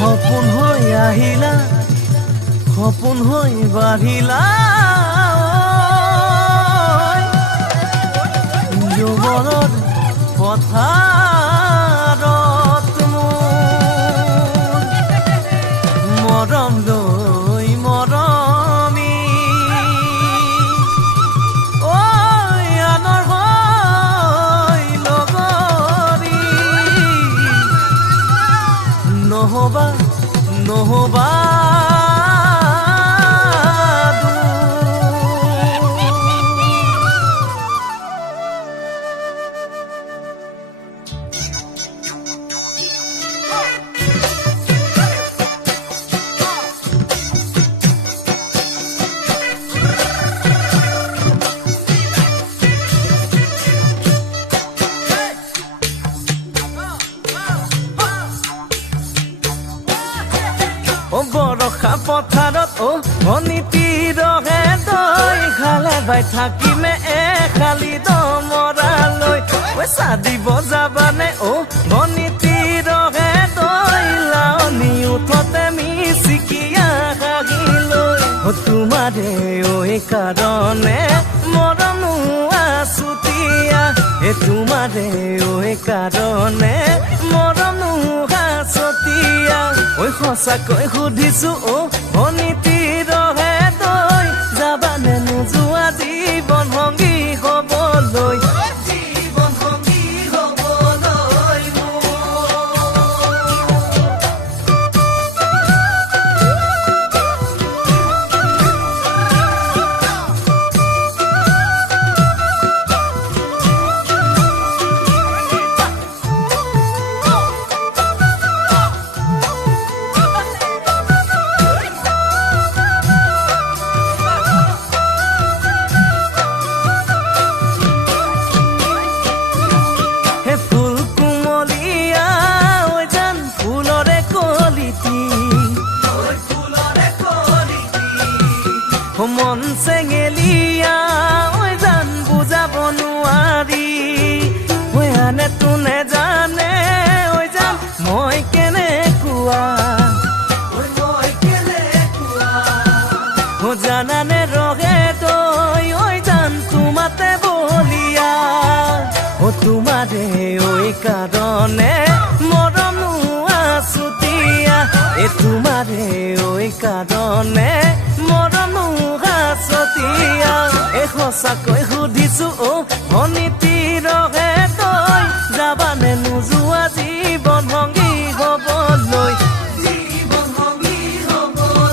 সপোন হৈ আহিলা সপোন হৈ বাঢ়িলা যৌৱনৰ পথাৰত মোৰ মৰম লৈ মৰমি আনৰ হৈ লগৰী নহবা নহবা বৰষা পথাৰত অনীতি ৰহে দৈ খালে বাই থাকিমে খালি দমৰালৈ পইচা দিব যাবানে অনীতি ৰহে দৈ লাৱনি উঠতে মিচিকিয়া হাগিলৈ তোমাৰে কাৰণে মৰমো আছুতীয়া তোমাৰে কাৰণে মৰমো আছতীয়া সঁচাকৈ সুধিছো অনীতি ৰহে দৈ যাবানে নোযোৱা জীৱন সংগী হবলৈ জীৱন সংগী হবলৈ মন চেঙেলিয়া জান বুজাব নোৱাৰি আনে তোনে জানে জান মই কেনেকুৱা জানানে ৰহে তই জান তোমাতে বলিয়া তোমাৰে কাৰণে মৰমো আছুতীয়া তোমাৰে কাৰণে মৰমো আছতীয়া সঁচাকৈ সুধিছো অনীতি ৰহে তই যাবানে নোযোৱা জীৱন সংগী হবলৈ জীৱন সংগী হবলৈ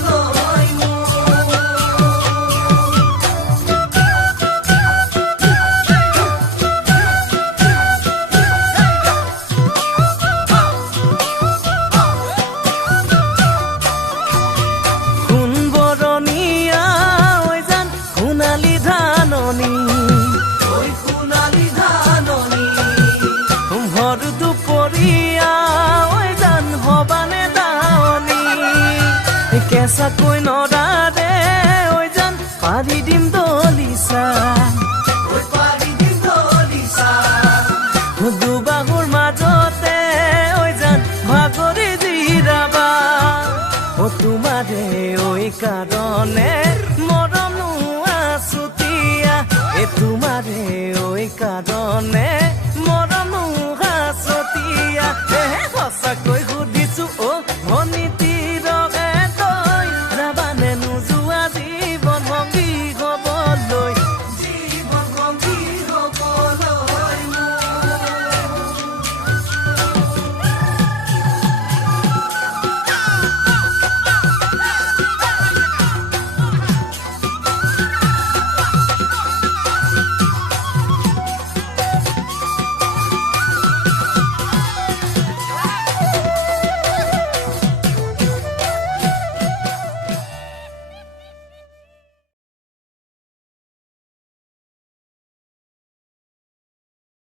কেঁচাকৈ নদাৰে জান পাৰি দিম দলিচা দুবাহুৰ মাজতে জান ভাগৰি জিৰাবা তোমাৰে কাৰণে মৰমো আছুতীয়া তোমাৰে কাৰণে মৰমো আছতীয়া সঁচাকৈ